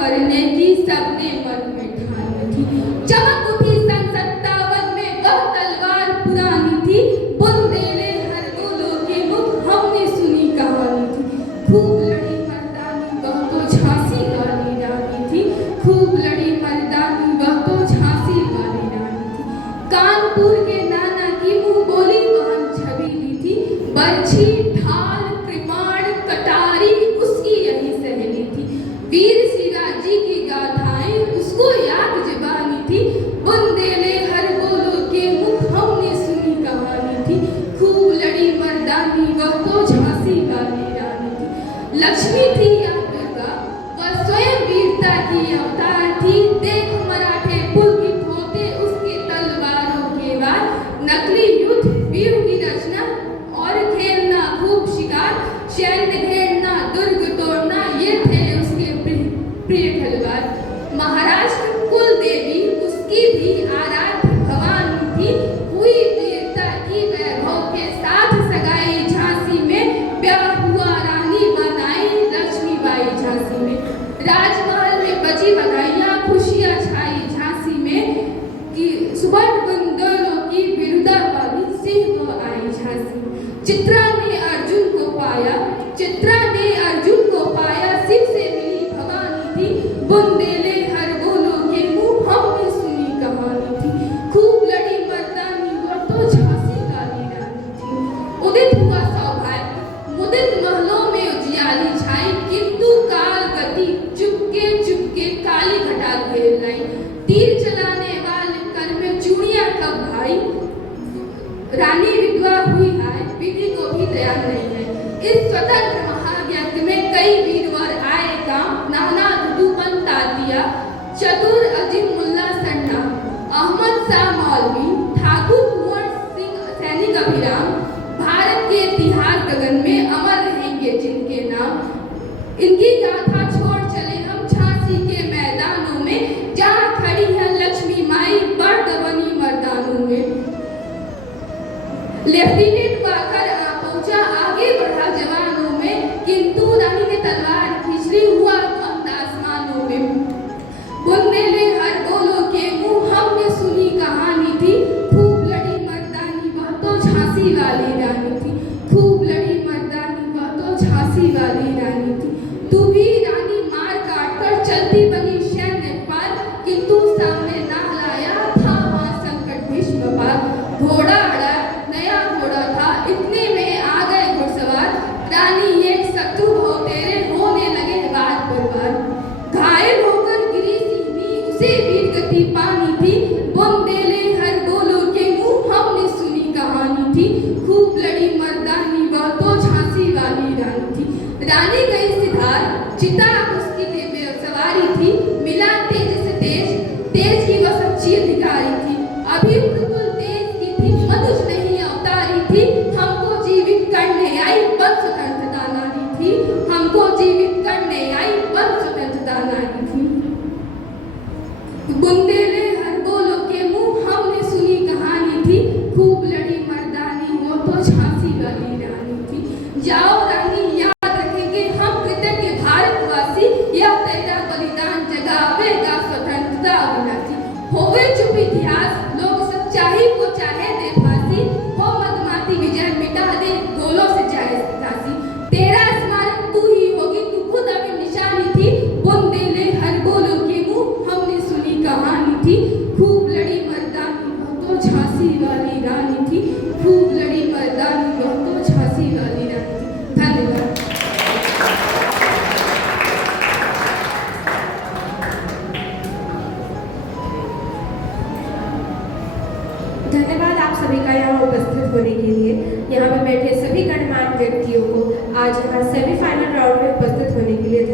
करने की सबने मन में ठानी थी। चमक उठी सन 57 में वह तलवार पुरानी थी। बुंदेले हर गोलों के मुख हमने सुनी कहानी थी। खूब लड़ी मर्दानी वह तो झांसी वाली रानी थी। खूब लड़ी मर्दानी वह तो झांसी वाली रानी थी। कानपुर के नाना की मुंह बोली वहन छबीली थी। बरछी ढाल कृपाण कटारी उसकी यही सहेली थी। वीर शिवाजी की गाथाएं उसको याद जुबानी थी। बुंदेले हर गोलों के मुख हमने सुनी कहानी थी। खूब लड़ी मर्दानी वह तो झांसी वाली रानी थी। लक्ष्मी थी या दुर्गा वह स्वयं वीरता की अवतार थी। देख मराठे पुलकित होते उसके तलवारों के वार। नकली युद्ध वीर की रचना और खेलना खूब शिकार। सैन्य घेरना दुर्ग तोड़ना ये थे उसके प्रिय खिलवाड़। महाराष्ट्र कुल देवी उसकी भी आराध्य भवानी थी। हुई वीरता की वैभव के साथ सगाई झांसी में। ब्याह हुआ रानी बनाई लक्ष्मीबाई झांसी में। राजमहल में बजी बधाइयां खुशियां छाई झांसी में। कि सुवर्ण बंदरों की विरुदा वाली सिंह आई झांसी में। चित्रा ने अर्जुन को पाया। चित्रा ने अर्जुन को पाया। शिव से मिली भवानी थी। बुंदेले हर गोलों के मुंह हमने सुनी कहानी थी। खूब लड़ी मर्दानी वह तो झांसी वाली रानी थी। उदित हुआ सौभाग्य मुदित महलों में उजियाली छाई। किंतु काल गति चुपके काली घटा घेर लाई। तीर चलाने वाले कर में चूड़ियां कब भाई। रानी विधवा हुई है विधि को भी तैयार नहीं है। इस स्वतंत्र महायज्ञ में कई वीरवर आए काम। नाना दुदुपन तातिया चतुर अजीम मुल्ला सन्ना अहमद शाह मौलवी ठाकुर कुंवर सिंह सैनिक अभिराम। भारत के इतिहास गगन में अमर रहेंगे जिनके नाम। इनकी गाथा छोड़ चले हम झांसी के मैदानों में। जहाँ खड़ी है लक्ष्मी माई बर्दवनी मर्दानों में। लेफ्टिनेंट वाकर पहुंचा आगे बढ़ा जवानों में। किंतु रानी ने तलवार खींची हुआ अंत आसमानों में। बुंदेले हर गोलों के मुंह हमने सुनी कहानी थी। खूब लड़ी मर्दानी वह तो झांसी वाली रानी थी। खूब लड़ी मर्दानी वह तो झांसी वाली रानी थी। तू भी रानी मार काट कर चलती बनी सैन्य पार। किंतु सामने ना लाया था वहां संकट भीष्म पार। घोड़ा अड़ा नया घोड़ा था इतने में आ गए घुड़सवार। रानी एक शत्रु भाव तेरे होने लगे बात पर बात। घायल होकर गिरी सिंहनी उसे वीर गति पानी थी। बुंदेले हर गोलों के मुंह हमने सुनी कहानी थी। खूब लड़ी मर्दानी वह तो झांसी वाली रानी थी। रानी गई सिधार चिता उसकी दिव्य सवारी थी। मिला तेज से तेज की वह सच्ची अधिकारी थी। अभी बिल्कुल तेज की थी मनुष्य नहीं अवतारी थी। हमको जीवित करने आई बल स्वतंत्रता नारी थी। हमको जीवित करने आई बल स्वतंत्रता नारी थी। बुंदेले हर गोलों के मुंह हमने सुनी कहानी थी। खूब लड़ी मर्दानी वो तो झांसी वाली रानी थी। जाओ रानी याद रखेंगे हम कृतज्ञ भारतवासी। यह तेरा बलिदान जगावेगा स्वतंत्रता अविनाशी। होवे चुप इतिहास लोग सच्चाई को चाहे दे फांसी। हो मदमाती विजय मिटा दे गोलों से जाए दासी। तेरा स्मारक तू ही होगी तू खुद अभी निशानी थी। बुंदेले हर गोलों के मुंह हमने सुनी कहानी थी। खूब लड़ी मर्दानी वह तो झांसी वाली रानी थी। खूब लड़ी मर्दानी वह तो झांसी वाली रानी थी। धन्यवाद। धन्यवाद आप सभी का यहाँ उपस्थित होने के लिए। यहाँ पर बैठे सभी गणमान्य व्यक्तियों को आज यहाँ सेमीफाइनल राउंड में उपस्थित होने के लिए